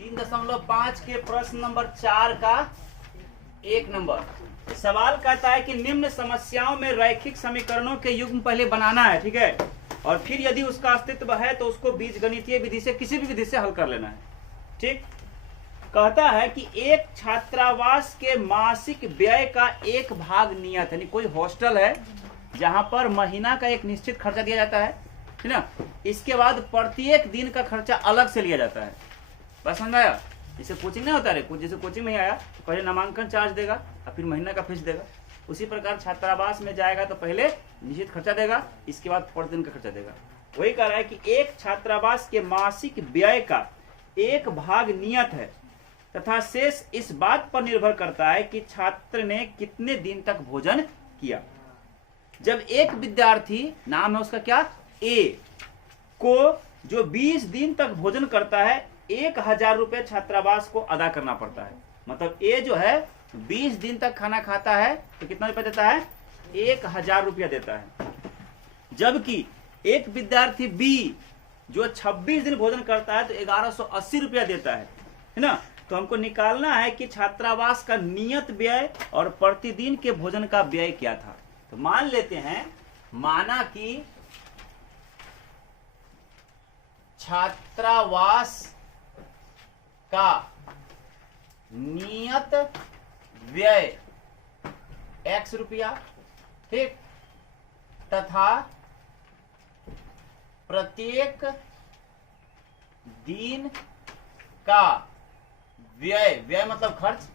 3.5 के प्रश्न नंबर 4 का 1 नंबर सवाल कहता है कि निम्न समस्याओं में रैखिक समीकरणों के युग्म पहले बनाना है, ठीक है, और फिर यदि उसका अस्तित्व है तो उसको बीजगणितीय विधि से किसी भी विधि से हल कर लेना है। ठीक, कहता है कि एक छात्रावास के मासिक व्यय का एक भाग नियत, यानी कोई हॉस्टल है जहां पर महीना का एक निश्चित खर्चा दिया जाता है, ठीक ना, इसके बाद प्रत्येक दिन का खर्चा अलग से लिया जाता है। बस समझ आया? जैसे कोचिंग नहीं होता रे, कुछ जैसे कोचिंग में आया तो पहले नामांकन चार्ज देगा और फिर महीना का फीस देगा, उसी प्रकार छात्रावास में जाएगा तो पहले निश्चित खर्चा देगा, इसके बाद प्रतिदिन का खर्चा देगा। वही कह रहा है कि एक छात्रावास के मासिक व्यय का एक भाग नियत है तथा शेष इस बात पर निर्भर करता है कि छात्र ने कितने दिन तक भोजन किया। जब एक विद्यार्थी, नाम है उसका क्या, ए, को जो 20 दिन तक भोजन करता है 1000 रुपये छात्रावास को अदा करना पड़ता है। मतलब ए जो है 20 दिन तक खाना खाता है तो कितना रुपया देता है, 1000 रुपया देता है। जबकि एक विद्यार्थी बी जो 26 दिन भोजन करता है तो 1180 रुपया देता है ना। तो हमको निकालना है कि छात्रावास का नियत व्यय और प्रतिदिन के भोजन का व्यय क्या था। तो मान लेते हैं, माना कि छात्रावास का नियत व्यय x रुपया, ठीक, तथा प्रत्येक दिन का व्यय, व्यय मतलब खर्च,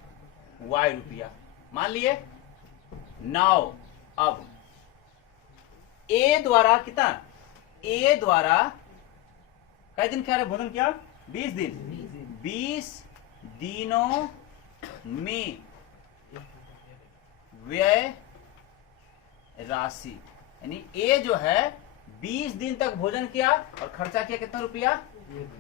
y रुपया मान लिए। नाउ अब ए द्वारा कितना, ए द्वारा कई दिन क्या भोजन किया, 20 दिन, 20 दिनों में व्यय राशि, यानी ए जो है 20 दिन तक भोजन किया और खर्चा किया कितना रुपया,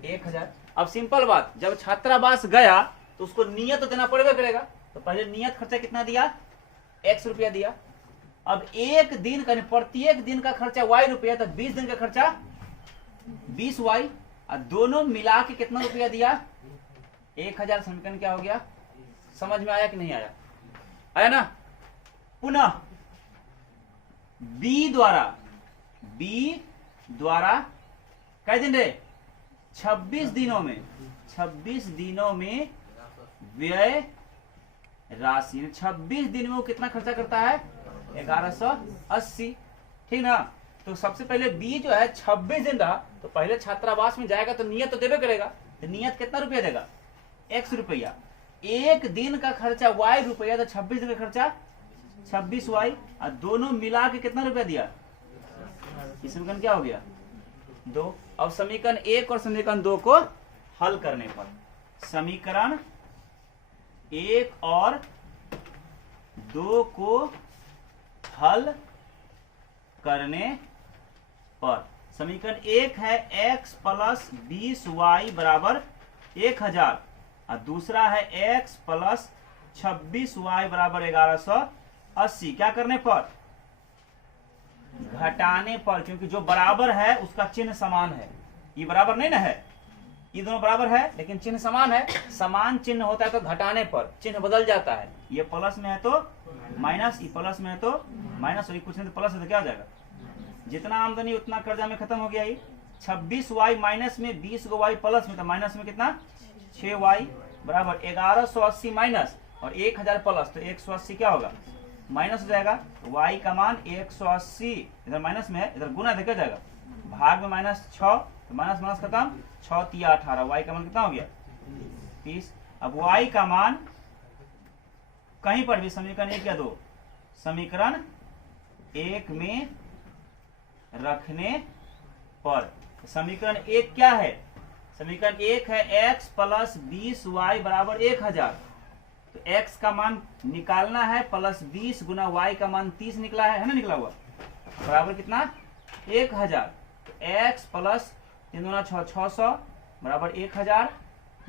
1000। अब सिंपल बात, जब छात्रावास गया तो उसको नियत तो देना पड़ेगा करेगा, तो पहले नियत खर्चा कितना दिया, x रुपया दिया। अब एक दिन का, प्रत्येक दिन का खर्चा y रुपया, तो 20 दिन का खर्चा 20y, और दोनों मिला के कितना रुपया दिया, 1000। समीकरण क्या हो गया, समझ में आया कि नहीं आया? आया ना। पुनः बी द्वारा कई दिन रे, 26 दिनों में, 26 दिनों में व्यय राशि, 26 दिन में वो कितना खर्चा करता है, 1180, ठीक ना। तो सबसे पहले बी जो है 26 दिन रहा तो पहले छात्रावास में जाएगा तो नियत तो देवे करेगा, तो नियत कितना रुपया देगा, x रुपया। एक दिन का खर्चा y रुपया, तो 26 दिन का खर्चा 26y, और दोनों मिला के कितना रुपया दिया, इस समीकरण क्या हो गया, 2। अब समीकरण 1 और समीकरण 2 को हल करने पर, समीकरण 1 और 2 को हल करने पर, समीकरण 1 है x प्लस 20y बराबर 1000, और दूसरा है x प्लस 26y बराबर 1180। क्या करने पर, घटाने पर, क्योंकि जो बराबर है उसका चिन्ह समान है। ये बराबर नहीं ना है, ये दोनों बराबर है लेकिन चिन्ह समान है। समान चिन्ह होता है तो घटाने पर चिन्ह बदल जाता है, ये प्लस में है तो माइनस, ये प्लस में है तो माइनस, और ये कुछ नहीं तो प्लस है तो क्या हो जाएगा, जितना आमदनी उतना कर्जा में खत्म हो गया। ये 26y माइनस में 20 को y प्लस में, तो माइनस में कितना 6y बराबर 1180 माइनस और 1000 प्लस, तो 180 क्या होगा, माइनस हो जाएगा। y का मान 180 इधर माइनस में है, इधर गुना देखा जाएगा, भाग में माइनस 6, तो माइनस माइनस खत्म, 6 तिया 18, y का मान कितना हो गया 30। अब y का मान कहीं पर भी समीकरण 1 या 2, समीकरण 1 में रखने पर, समीकरण 1 क्या है, समीकरण 1 है x प्लस 20y बराबर 1000, तो x का मान निकालना है, प्लस 20 गुना y का मान 30 निकला है ना, निकला हुआ, बराबर कितना 1000। तो x प्लस 3 दूना 6, 600 बराबर 1000,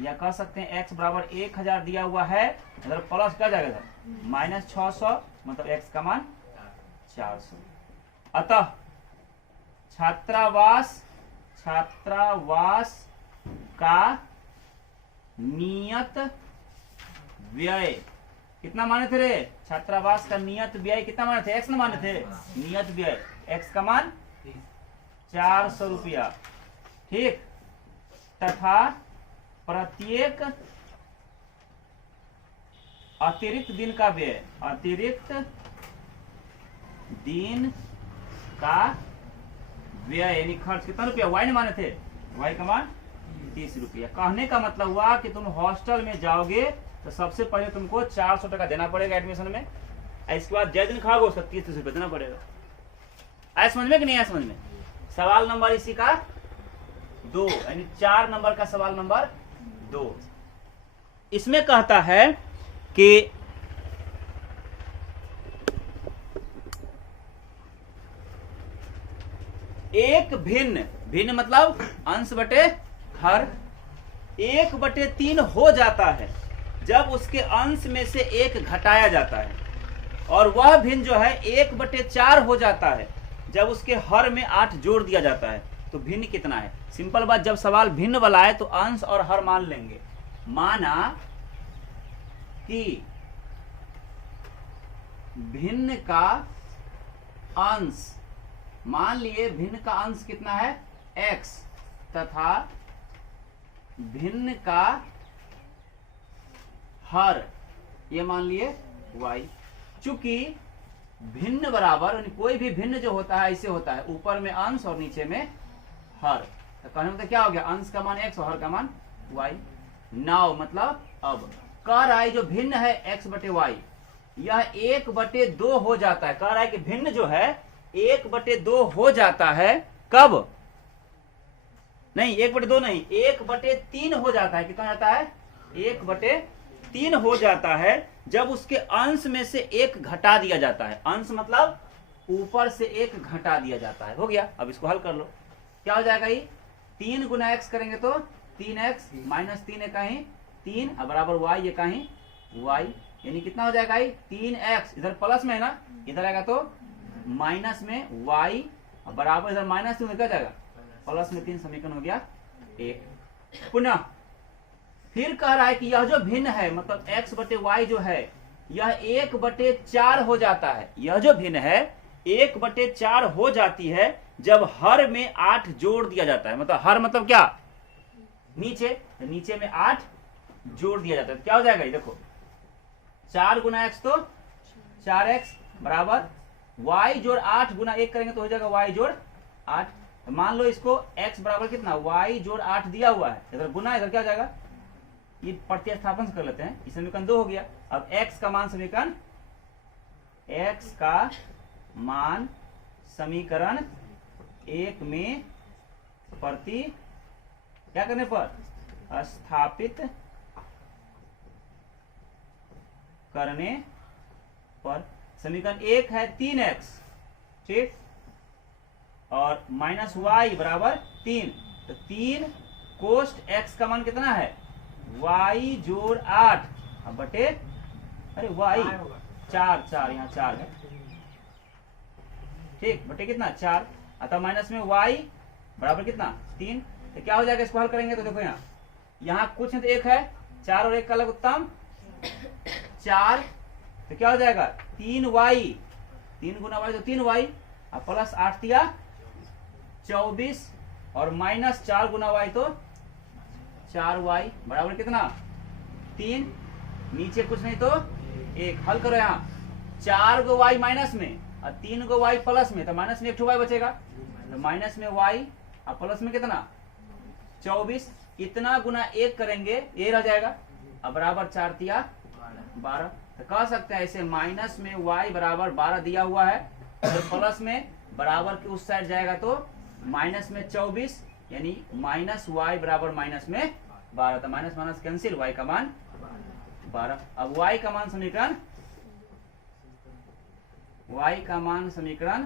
या कह सकते हैं x बराबर 1000 दिया हुआ है, इधर प्लस क्या जाएगा, इधर माइनस 600, मतलब x का मान 400। अतः छात्रावास का नियत व्यय कितना माने थे रे? छात्रावास का नियत व्यय कितना माने थे? एक्स ना माने थे? नियत व्यय एक्स का मान 400 रुपया, ठीक। तथा प्रत्येक अतिरिक्त दिन का व्यय, अतिरिक्त दिन का व्यय यानी खर्च कितना रुपया? वाई ने माने थे, वाई का मान 30 रुपया। कहने का मतलब हुआ कि तुम हॉस्टल में जाओगे तो सबसे पहले तुमको 400 टका देना पड़ेगा एडमिशन में, इसके बाद जय दिन खाओगे उसका 30 रुपया देना पड़ेगा। आया समझ में कि नहीं आया समझ में? सवाल नंबर इसी का 2 यानी 4 नंबर का सवाल नंबर 2। इसमें कहता है कि एक भिन्न, भिन्न मतलब अंश बटे हर, 1/3 हो जाता है जब उसके अंश में से 1 घटाया जाता है, और वह भिन्न जो है 1/4 हो जाता है जब उसके हर में 8 जोड़ दिया जाता है। तो भिन्न कितना है? सिंपल बात, जब सवाल भिन्न वाला है तो अंश और हर मान लेंगे। माना कि भिन्न का अंश, मान लिए भिन्न का अंश कितना है? x, तथा भिन्न का हर ये मान लिए y। चूंकि भिन्न बराबर, कोई भी भिन्न जो होता है ऐसे होता है, ऊपर में अंश और नीचे में हर, तो कहने मतलब क्या हो गया? अंश का मान x और हर का मान y। नाउ मतलब अब कह रहा है जो भिन्न है x/y यह 1/2 हो जाता है। कह रहा है कि भिन्न जो है 1/2 हो जाता है। कब? नहीं 1/2 नहीं, 1/3 हो जाता है। कितना जाता है? 1/3 हो जाता है जब उसके अंश में से 1 घटा दिया जाता है। अंश मतलब ऊपर से 1 घटा दिया जाता है। हो गया। अब इसको हल कर लो, क्या हो जाएगा? ये 3 गुना x करेंगे तो 3x माइनस 3 एक कहीं 3 बराबर y ये कहीं y, यानी कितना हो जाएगा? 3x इधर प्लस में है ना, इधर आएगा तो माइनस में y बराबर इधर माइनस 3 क्या जाएगा? प्लस में 3। समीकरण हो गया 1। पुनः फिर कह रहा है कि यह जो भिन्न है मतलब x/y जो है यह 1/4 हो जाता है। यह जो भिन्न है 1/4 हो जाती है जब हर में 8 जोड़ दिया जाता है। मतलब हर मतलब क्या? नीचे, नीचे में 8 जोड़ दिया जाता है। क्या हो जाएगा? ये देखो 4 गुना x तो 4x बराबर y जोड़ 8 गुना 1 करेंगे तो हो जाएगा y जोड़ 8। तो मान लो इसको x बराबर कितना? y जोड़ 8 दिया हुआ है, इधर गुना, इधर क्या हो जाएगा? ये प्रतिस्थापन कर लेते हैं। इस समीकरण 2 हो गया। अब x का मान समीकरण, x का मान समीकरण 1 में प्रति क्या करने पर? स्थापित करने पर। समीकरण 1 है 3x, ठीक, और माइनस y बराबर 3। तो 3 कोष्ट x का मान कितना है? y जोड़ 8 बटे, अरे y 4 यहाँ 4 है, ठीक, बटे कितना? 4। अतः माइनस में y बराबर कितना? 3। तो क्या हो जाएगा? इसको हल करेंगे तो देखो यहाँ कुछ नहीं तो 1 है, 4 और 1 का लघुत्तम 4। तो क्या हो जाएगा? 3y, 3 गुना y तो 3y और प्लस 8 दिया 24 और माइनस 4 गुना y तो 4y बराबर कितना? 3। नीचे कुछ नहीं तो 1। हल करो यहाँ 4 गो y माइनस में और 3 गो y प्लस में, तो माइनस में 1 y बचेगा। तो माइनस में y और प्लस में कितना? 24। इतना गुना 1 करेंगे ये रह जाएगा, अब बराबर 4 दिया 12। तो कह सकते हैं ऐसे माइनस में y बराबर 12 दिया हुआ है, तो प्लस में बराबर के उस साइड जाएगा तो माइनस में 24, यानी माइनस y बराबर माइनस में 12। तो माइनस माइनस कैंसिल, y का मान 12। अब y का मान समीकरण, y का मान समीकरण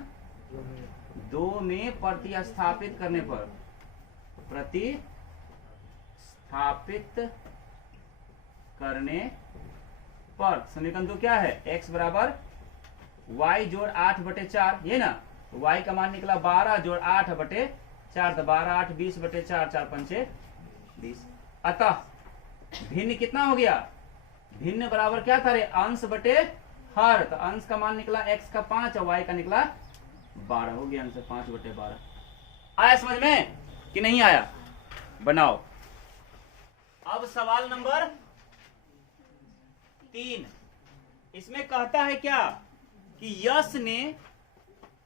2 में प्रतिस्थापित करने पर, प्रतिस्थापित करने पर समीकरण 2 क्या है? x बराबर y जोड़ 8 बटे 4, ये ना, y का मान निकला 12 जोड़ 8 बटे 4, तो 12 8 20 बटे 4, 4 पंचे 20। अतः भिन्न कितना हो गया, भिन्न बराबर क्या था रे, अंश बटे हर। तो अंश का मान निकला x का 5 और y का निकला 12, हो गया आंसर 5 बटे 12। आया समझ में कि नहीं आया? बनाओ। अब सवाल नंबर 3, इसमें कहता है क्या कि यश ने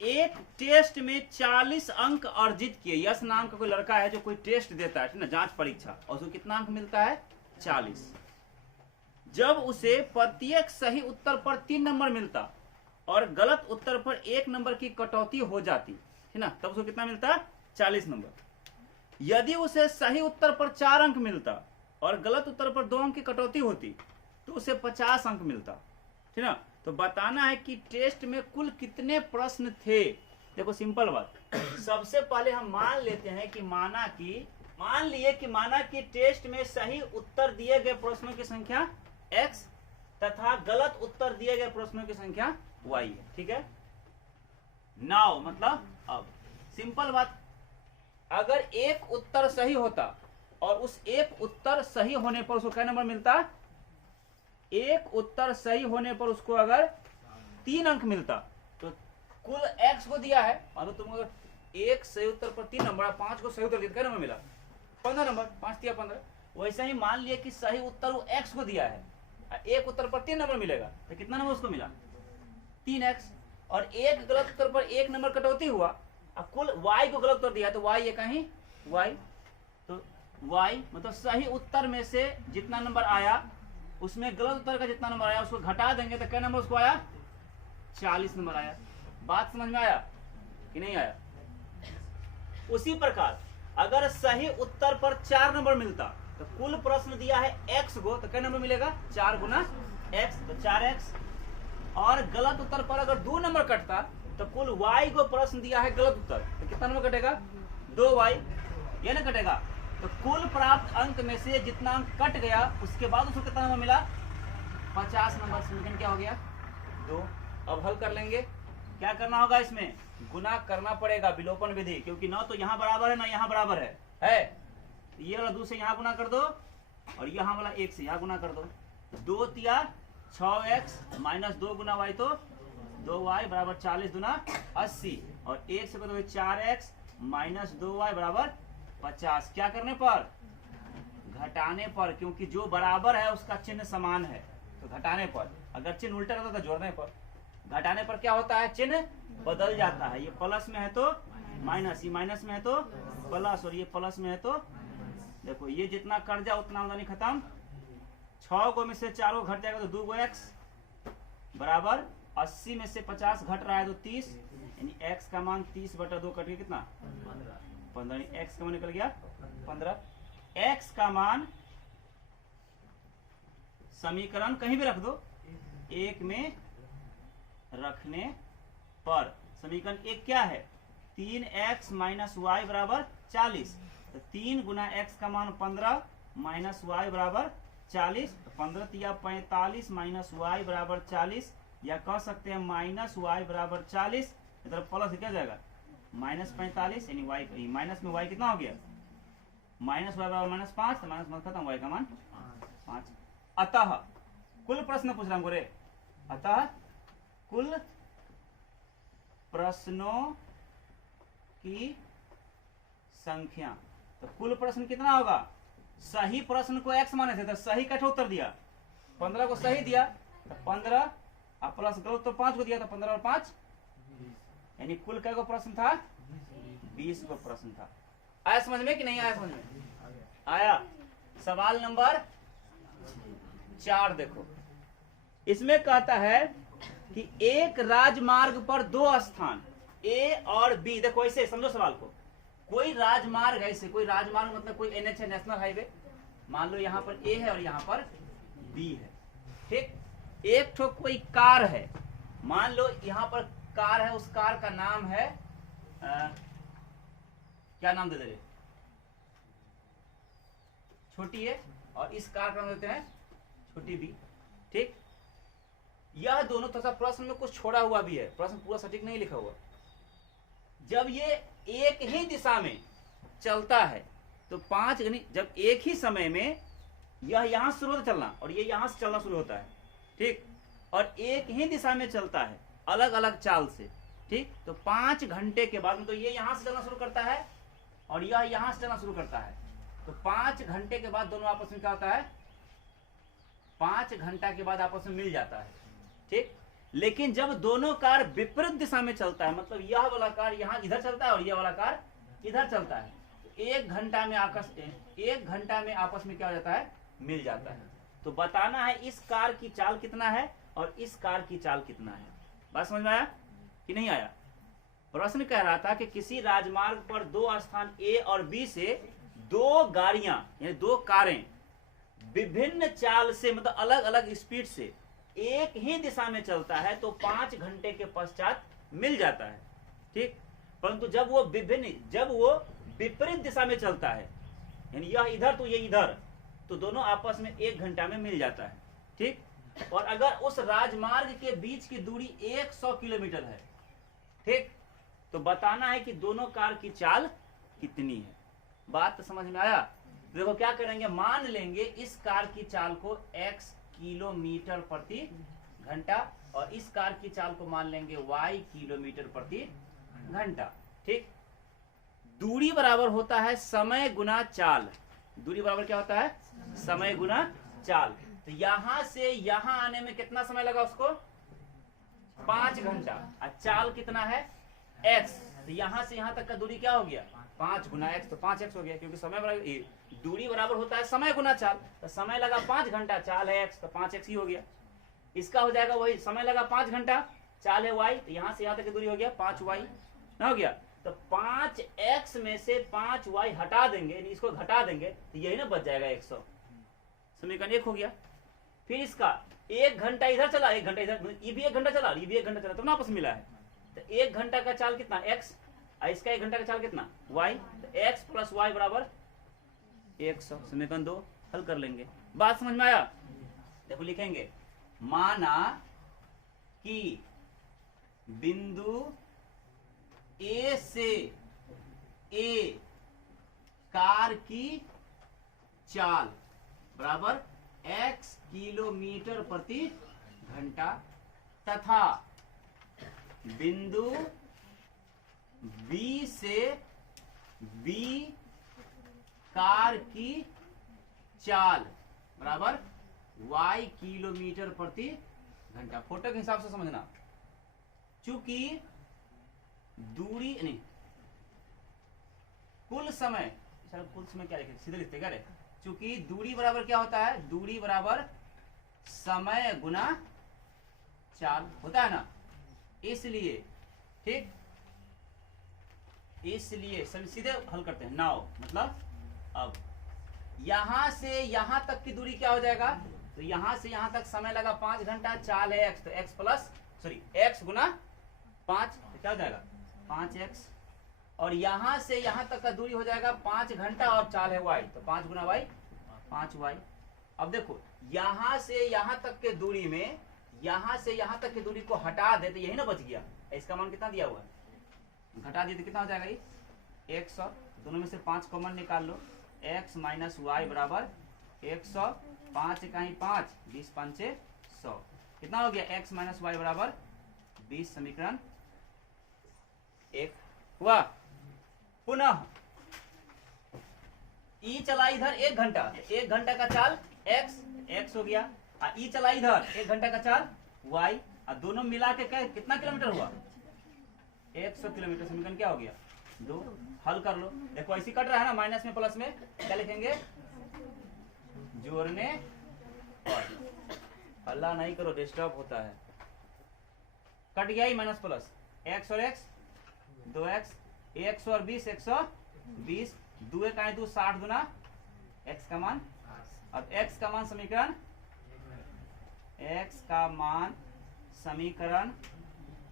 एक टेस्ट में 40 अंक अर्जित किए। यश नाम का कोई लड़का है जो कोई टेस्ट देता है ना, जांच परीक्षा, और उसको कितना अंक मिलता है, 40। जब उसे प्रत्येक सही उत्तर पर 3 नंबर मिलता और गलत उत्तर पर 1 नंबर की कटौती हो जाती है ना, तब उसको कितना मिलता, 40 नंबर। यदि उसे सही उत्तर पर 4 अंक मिलता और गलत उत्तर पर 2 अंक की कटौती होती तो उसे 50 अंक मिलता, ठीक ना। तो बताना है कि टेस्ट में कुल कितने प्रश्न थे। देखो सिंपल बात, सबसे पहले हम मान लेते हैं कि माना कि टेस्ट में सही उत्तर दिए गए प्रश्नों की संख्या x तथा गलत उत्तर दिए गए प्रश्नों की संख्या y है, ठीक है। नाउ मतलब अब सिंपल बात, अगर एक उत्तर सही होता और उस एक उत्तर सही होने पर उसको क्या नंबर मिलता, एक उत्तर सही होने पर उसको अगर 3 अंक मिलता तो कुल x को दिया है, मानो तुम अगर एक सही उत्तर पर 3 नंबर, 5 को सही उत्तर दिया, क्या नंबर मिला, 15 नंबर, 5 या 15। वैसे ही मान लिया कि सही उत्तर वो x को दिया है, एक उत्तर पर 3 नंबर मिलेगा तो कितना नंबर उसको मिला, 3x। और एक गलत उत्तर पर 1 नंबर कटौती हुआ, अब कुल y को गलत उत्तर दिया तो y ये कहीं y, तो y मतलब सही उत्तर में से जितना नंबर आया उसमें गलत उत्तर का जितना नंबर आया उसको घटा देंगे तो क्या नंबर उसको आया, 40 नंबर आया। बात समझ में आया कि नहीं आया? उसी प्रकार अगर सही उत्तर पर 4 नंबर मिलता तो कुल प्रश्न दिया है x को, तो क्या नंबर मिलेगा, 4 गुना x, तो 4x। और गलत उत्तर पर अगर 2 नंबर कटता तो कुल y को प्रश्न दिया है गलत उत्तर, तो कितना नंबर कटेगा, 2y, ये ना कटेगा। तो कुल प्राप्त अंक में से जितना अंक कट गया उसके बाद उसको कितना नंबर मिला, 50 नंबर। समीकरण क्या हो गया, 2। अब हल कर लेंगे। क्या करना होगा, इसमें गुना करना पड़ेगा, विलोपन विधि, क्योंकि ना तो यहाँ बराबर है ना यहाँ बराबर है। ये वाला 2 से यहाँ गुना कर दो और यहाँ वाला 1 से यहाँ गुना कर दो। 2 तिया 6x माइनस 2 गुना y, तो 2y बराबर 40 गुना 80, और 1 से करोगे 4x माइनस 2y बराबर 50। क्या करने पर, घटाने पर, क्योंकि जो बराबर है उसका चिन्ह समान है, तो घटाने पर। अगर चिन्ह उल्टा रहता तो जोड़ने पर, घटाने पर क्या होता है, चिन्ह बदल जाता है। ये प्लस में है तो माइनस, ये माइनस में है तो प्लस, और ये प्लस में है तो देखो ये जितना कर्जा उतना आमदनी खत्म। 6 को में से 4 को घट जाएगा तो 2 x बराबर 80 में से 50 घट रहा है तो 30, यानी x का मान 30 बटा 2 कट गया कितना, 15। x का मान निकल गया 15। x का मान समीकरण कहीं भी रख दो, 1 में रखने पर समीकरण 1 क्या है, 3x माइनस वाई बराबर 40। तो 3 गुना x का मान 15 माइनस वाई बराबर 40, 15 तिया 45 माइनस वाई बराबर 40, या कह सकते हैं माइनस वाई बराबर 40, इधर प्लस क्या जाएगा माइनस 45, यानी वाई माइनस में वाई कितना हो गया, माइनस वाई बराबर माइनस 5, तो माइनस खत्म, वाई का मान 5। अतः कुल प्रश्न पूछ रहा हूं रे, अतः कुल प्रश्नों की संख्या, तो कुल प्रश्न कितना होगा, सही प्रश्न को x माने थे तो सही का उत्तर दिया, 15 को सही दिया तो 15 और प्लस गलत तो 5 को दिया तो 15 और 5, यानी कुल कै गो प्रश्न था, 20 गो प्रश्न था। आया समझ में कि नहीं आया समझ में? आया। सवाल नंबर 4 देखो, इसमें कहता है कि एक राजमार्ग पर 2 स्थान A और B, देखो ऐसे समझो सवाल को, कोई राजमार्ग है, कोई राजमार्ग मतलब कोई NH है, नेशनल हाईवे, मान लो यहाँ पर A है और यहाँ पर B है, ठीक। एक ठो कोई कार है, मान लो यहाँ पर कार है, उस कार का नाम है क्या नाम दे दे, छोटी है, और इस कार का नाम देते हैं छोटी बी, ठीक। यह दोनों थोड़ा सा प्रश्न में कुछ छोड़ा हुआ भी है, प्रश्न पूरा सटीक नहीं लिखा हुआ। जब ये एक ही दिशा में चलता है तो 5 यानी जब एक ही समय में यह यहां से शुरू होता चलना और ये यहां से चलना शुरू होता है, ठीक, और एक ही दिशा में चलता है अलग अलग चाल से, ठीक। तो 5 घंटे के बाद तो ये यहां से चलना शुरू करता है और यह यहां से चलना शुरू करता है। तो 5 घंटे के बाद दोनों आपस में क्या होता है, 5 घंटा के बाद आपस में मिल जाता है, ठीक। लेकिन जब दोनों कार विपरीत दिशा में चलता है, मतलब यह वाला कार यहाँ इधर चलता है और यह वाला कार इधर चलता है, तो 1 घंटा में आपस में क्या हो जाता है, मिल जाता है। तो बताना है इस कार की चाल कितना है और इस कार की चाल कितना है। बात समझ में आया कि नहीं आया? प्रश्न कह रहा था कि किसी राजमार्ग पर 2 स्थान ए और बी से 2 गाड़ियां यानी 2 कारें विभिन्न चाल से, मतलब अलग अलग स्पीड से एक ही दिशा में चलता है तो 5 घंटे के पश्चात मिल जाता है, ठीक। परंतु जब वो विपरीत दिशा में चलता है, यानी यह इधर तो ये इधर, तो दोनों आपस में 1 घंटा में मिल जाता है, ठीक। और अगर उस राजमार्ग के बीच की दूरी 100 किलोमीटर है, ठीक, तो बताना है कि दोनों कार की चाल कितनी है। बात तो समझ में आया? देखो क्या करेंगे, मान लेंगे इस कार की चाल को x किलोमीटर प्रति घंटा और इस कार की चाल को मान लेंगे y किलोमीटर प्रति घंटा, ठीक। दूरी बराबर होता है समय गुना चाल। दूरी बराबर क्या होता है, समय गुना चाल। तो यहां से यहां आने में कितना समय लगा उसको, 5 घंटा। और चाल कितना है, x, तो यहां से यहां तक का दूरी क्या हो गया, 5 गुना x, तो 5x हो गया, क्योंकि समय बराबर दूरी बराबर होता है समय गुना चाल। तो समय लगा 5 घंटा, चाल है x, तो 5x ही हो गया। इसका हो जाएगा वही, समय लगा 5 घंटा, चाल है y, तो यहां से यहां तक की दूरी हो गया 5y ना, हो गया। तो 5x में से 5y हटा देंगे, इसको घटा देंगे, तो यही ना बच जाएगा 100। समीकरण 1 हो गया। फिर इसका 1 घंटा इधर चला, 1 घंटा इधर, ये भी 1 घंटा चला, ये भी 1 घंटा चला, तो ना आपस में मिला है। तो 1 घंटा का चाल कितना, x, और इसका 1 घंटा का चाल कितना, y। तो x प्लस y बराबर 100। समीकरण 2 हल कर लेंगे। बात समझ में आया? देखो लिखेंगे, माना कि बिंदु A से A कार की चाल बराबर x किलोमीटर प्रति घंटा तथा बिंदु B से B कार की चाल बराबर y किलोमीटर प्रति घंटा। फोटो के हिसाब से समझना, चूंकि दूरी नहीं, कुल समय क्या लिखे, सीधे लिखते क्या रे, चूंकि दूरी बराबर क्या होता है, दूरी बराबर समय गुना चाल होता है ना, इसलिए, ठीक, इसलिए सब सीधे हल करते हैं। नाउ मतलब अब यहां से यहां तक की दूरी क्या हो जाएगा, तो यहां से यहां तक समय लगा 5 घंटा, चाल है x, तो x प्लस x गुना 5, तो क्या हो जाएगा 5x, और यहां से यहां तक का दूरी हो जाएगा 5 घंटा और चाल है y, तो 5 गुना y 5y। अब देखो यहां से यहां तक के दूरी में, यहां से यहां तक की दूरी को हटा दे तो यही ना बच गया। इसका मान कितना दिया हुआ है, घटा दिए तो कितना हो जाएगा ये 100। दोनों में से 5 कॉमन निकाल लो, x माइनस वाई बराबर 100, 5 इकाई 5, 20 पंचे 100, कितना हो गया x माइनस वाई बराबर 20। समीकरण 1 हुआ। पुनः ई चला इधर 1 घंटा, 1 घंटा का चाल x हो गया, और ई चला इधर 1 घंटा का चाल y, और दोनों मिला के कितना किलोमीटर हुआ 100 किलोमीटर। समीकरण क्या हो गया 2। हल कर लो, देखो ऐसी कट रहा है ना, माइनस में प्लस में क्या लिखेंगे, जोड़ने पर। हल्ला नहीं करो, डिस्टर्ब होता है। कट गया ही माइनस प्लस, x और x 2x, 100 और 20 120, 2 इकाई 2 60 गुना x का मान। अब x का मान समीकरण, x का मान समीकरण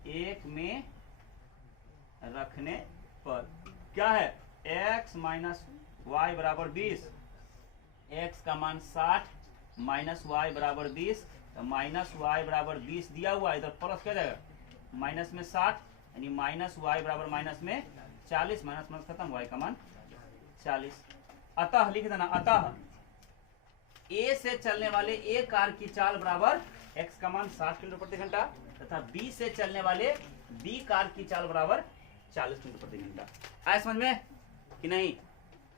1 में रखने पर क्या है, x माइनस वाई बराबर 20, x का मान 60 माइनस वाई बराबर 20, तो माइनस वाई बराबर 20 दिया हुआ, इधर प्लस क्या जाएगा माइनस में 60, यानी माइनस वाई बराबर माइनस में 40, माइनस माइनस खत्म, वाई का मान 40। अतः लिख देना, अतः ए से चलने वाले ए कार की चाल बराबर एक्स का मान 60 किलोमीटर प्रति घंटा तथा बी से चलने वाले बी कार की चाल बराबर 40 किलोमीटर प्रति घंटा। आया समझ में कि नहीं?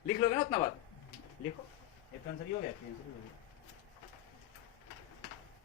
लिख लोगे ना उतना बात? लिखो, एक आंसर ही हो गया, आंसर ही हो गया।